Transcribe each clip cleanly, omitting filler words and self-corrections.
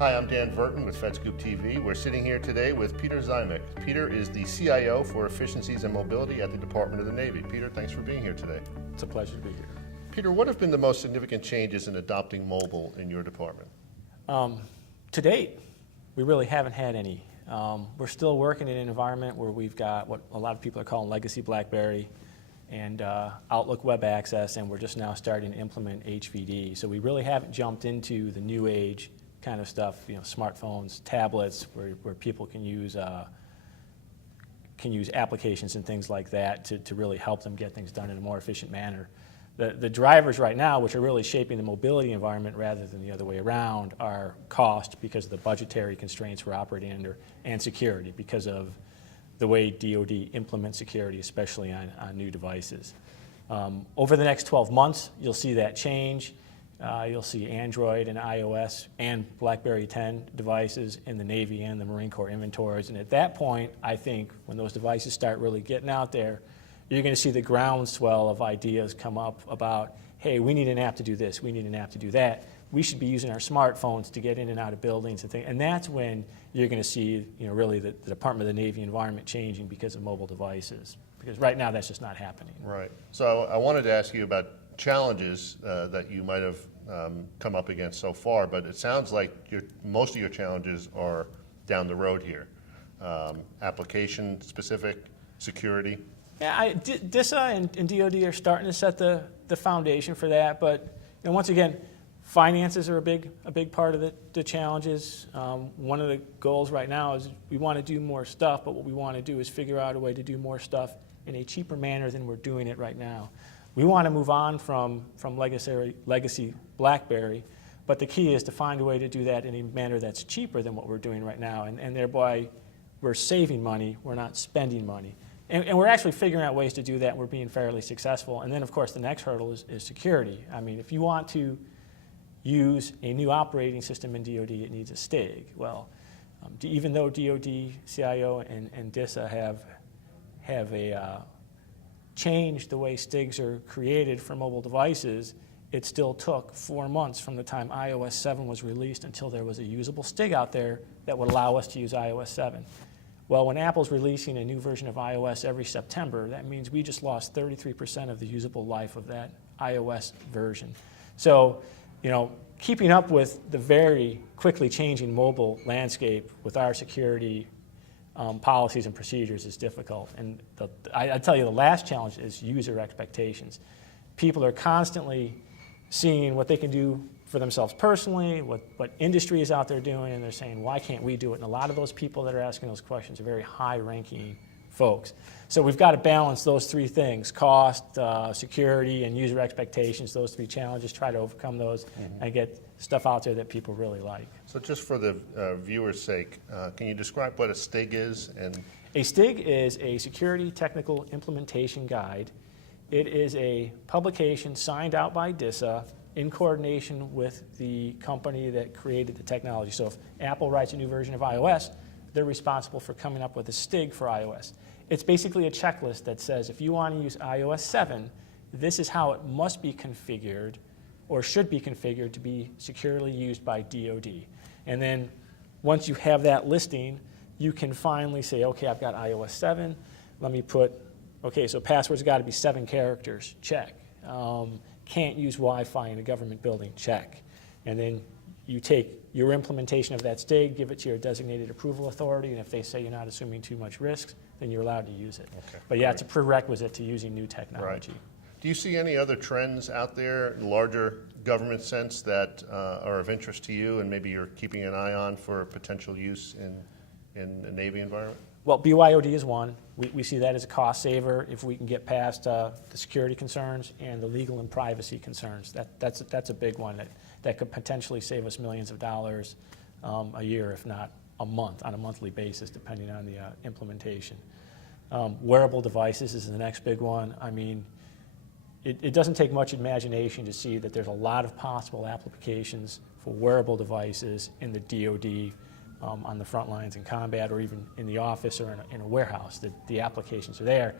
Hi, I'm Dan Verton with FedScoopTV. We're sitting here today with Peter Ziomek. Peter is the CIO for Efficiencies and Mobility at the Department of the Navy. Peter, thanks for being here today. It's a pleasure to be here. Peter, what have been the most significant changes in adopting mobile in your department? To date, we really haven't had any. We're still working in an environment where we've got what a lot of people are calling legacy BlackBerry and Outlook Web Access, and we're just now starting to implement HVD. So we really haven't jumped into the new age kind of stuff, smartphones, tablets, where people can use applications and things like that to really help them get things done in a more efficient manner. The drivers right now, which are really shaping the mobility environment rather than the other way around, are cost because of the budgetary constraints we're operating under, and security because of the way DoD implements security, especially on new devices. Over the next 12 months, you'll see that change. You'll see Android and iOS and BlackBerry 10 devices in the Navy and the Marine Corps inventories. And at that point, I think when those devices start really getting out there, you're going to see the groundswell of ideas come up about, hey, we need an app to do this, we need an app to do that. We should be using our smartphones to get in and out of buildings and things. And that's when you're going to see, really the Department of the Navy environment changing because of mobile devices. Because right now, that's just not happening. Right. So I wanted to ask you about challenges that you might have come up against so far, but it sounds like most of your challenges are down the road here. Application specific, security. Yeah, DISA and DoD are starting to set the foundation for that, but once again, finances are a big part of the challenges. One of the goals right now is we want to do more stuff, but what we want to do is figure out a way to do more stuff in a cheaper manner than we're doing it right now. We want to move on from legacy BlackBerry, but the key is to find a way to do that in a manner that's cheaper than what we're doing right now, and thereby we're saving money, we're not spending money. And we're actually figuring out ways to do that, and we're being fairly successful. And then, of course, the next hurdle is security. I mean, if you want to use a new operating system in DoD, it needs a STIG. Well, even though DoD, CIO, and DISA have changed the way STIGs are created for mobile devices, it still took 4 months from the time iOS 7 was released until there was a usable STIG out there that would allow us to use iOS 7. Well, when Apple's releasing a new version of iOS every September, that means we just lost 33% of the usable life of that iOS version. So, keeping up with the very quickly changing mobile landscape with our security policies and procedures is difficult. And I tell you, the last challenge is user expectations. People are constantly seeing what they can do for themselves personally, what industry is out there doing, and they're saying, why can't we do it? And a lot of those people that are asking those questions are very high-ranking folks. So we've got to balance those three things: cost, security, and user expectations. Those three challenges, try to overcome those and get stuff out there that people really like. So just for the viewer's sake, can you describe what a STIG is? A STIG is a Security Technical Implementation Guide. It is a publication signed out by DISA in coordination with the company that created the technology. So if Apple writes a new version of iOS, they're responsible for coming up with a STIG for iOS. It's basically a checklist that says if you want to use iOS 7, this is how it must be configured or should be configured to be securely used by DoD. And then once you have that listing, you can finally say, okay, I've got iOS 7. Let me put, okay, so password's got to be 7 characters, check. Can't use Wi-Fi in a government building, check. And then you take your implementation of that STIG, give it to your designated approval authority, and if they say you're not assuming too much risks, then you're allowed to use it. Okay, but yeah, it's a prerequisite to using new technology. Right. Do you see any other trends out there, larger government sense, that are of interest to you and maybe you're keeping an eye on for potential use in the Navy environment? Well, BYOD is one. We see that as a cost saver if we can get past the security concerns and the legal and privacy concerns. That's a big one that could potentially save us millions of dollars a year, if not a month, on a monthly basis, depending on the implementation. Wearable devices is the next big one. I mean, it doesn't take much imagination to see that there's a lot of possible applications for wearable devices in the DoD, on the front lines in combat, or even in the office or in a warehouse. The applications are there.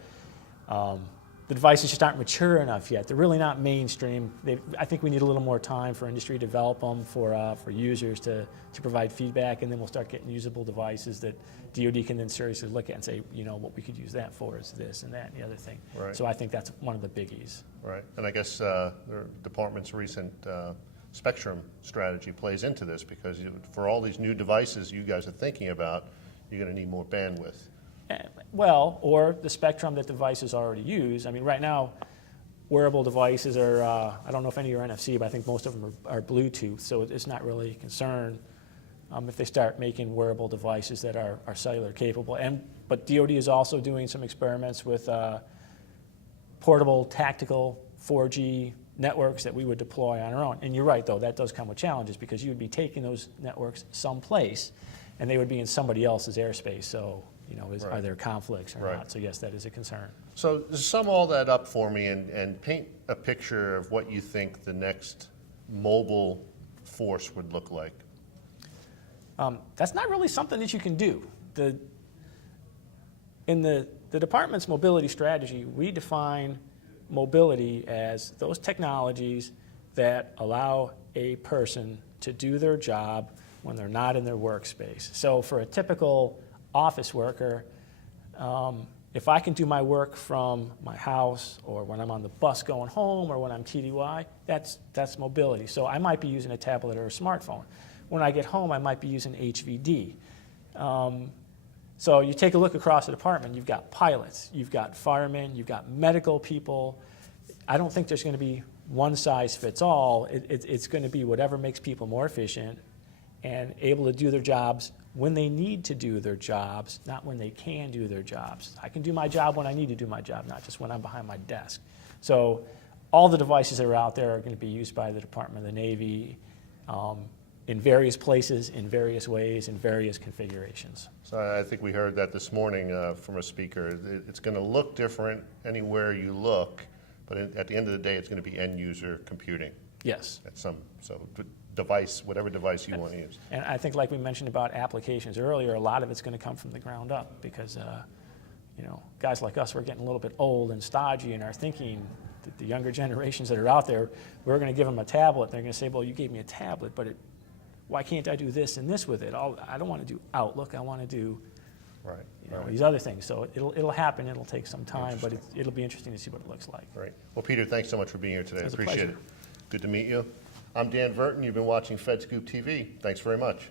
the devices just aren't mature enough yet. They're really not mainstream. I think we need a little more time for industry to develop them, for users to provide feedback, and then we'll start getting usable devices that DoD can then seriously look at and say, you know, what we could use that for is this and that and the other thing. Right. So I think that's one of the biggies. Right, and I guess the department's recent spectrum strategy plays into this, because for all these new devices you guys are thinking about, you're going to need more bandwidth. Well, or the spectrum that devices already use. I mean, right now, wearable devices are, I don't know if any are NFC, but I think most of them are Bluetooth, so it's not really a concern if they start making wearable devices that are cellular capable. But DoD is also doing some experiments with portable tactical 4G networks that we would deploy on our own. And you're right, though, that does come with challenges, because you would be taking those networks someplace, and they would be in somebody else's airspace. So, you know, Right. are there conflicts or Right. not? So yes, that is a concern. So sum all that up for me and paint a picture of what you think the next mobile force would look like. That's not really something that you can do. In the department's mobility strategy, we define mobility as those technologies that allow a person to do their job when they're not in their workspace. So for a typical office worker, if I can do my work from my house, or when I'm on the bus going home, or when I'm TDY, that's mobility. So I might be using a tablet or a smartphone. When I get home, I might be using HVD. So you take a look across the department, you've got pilots, you've got firemen, you've got medical people. I don't think there's going to be one size fits all. It's going to be whatever makes people more efficient and able to do their jobs when they need to do their jobs, not when they can do their jobs. I can do my job when I need to do my job, not just when I'm behind my desk. So all the devices that are out there are going to be used by the Department of the Navy in various places, in various ways, in various configurations. So I think we heard that this morning from a speaker. It's going to look different anywhere you look, but at the end of the day, it's going to be end user computing. Yes. So device, whatever device you want to use. And I think, like we mentioned about applications earlier, a lot of it's going to come from the ground up, because you know, guys like us, we're getting a little bit old and stodgy in our thinking. The younger generations that are out there, we're going to give them a tablet. They're going to say, well, you gave me a tablet, but why can't I do this and this with it? I don't want to do Outlook. I want to do these other things. So it'll happen. It'll take some time, but it'll be interesting to see what it looks like. Right. Well, Peter, thanks so much for being here today. I It was a appreciate pleasure. it. Good to meet you. I'm Dan Verton. You've been watching FedScoopTV. Thanks very much.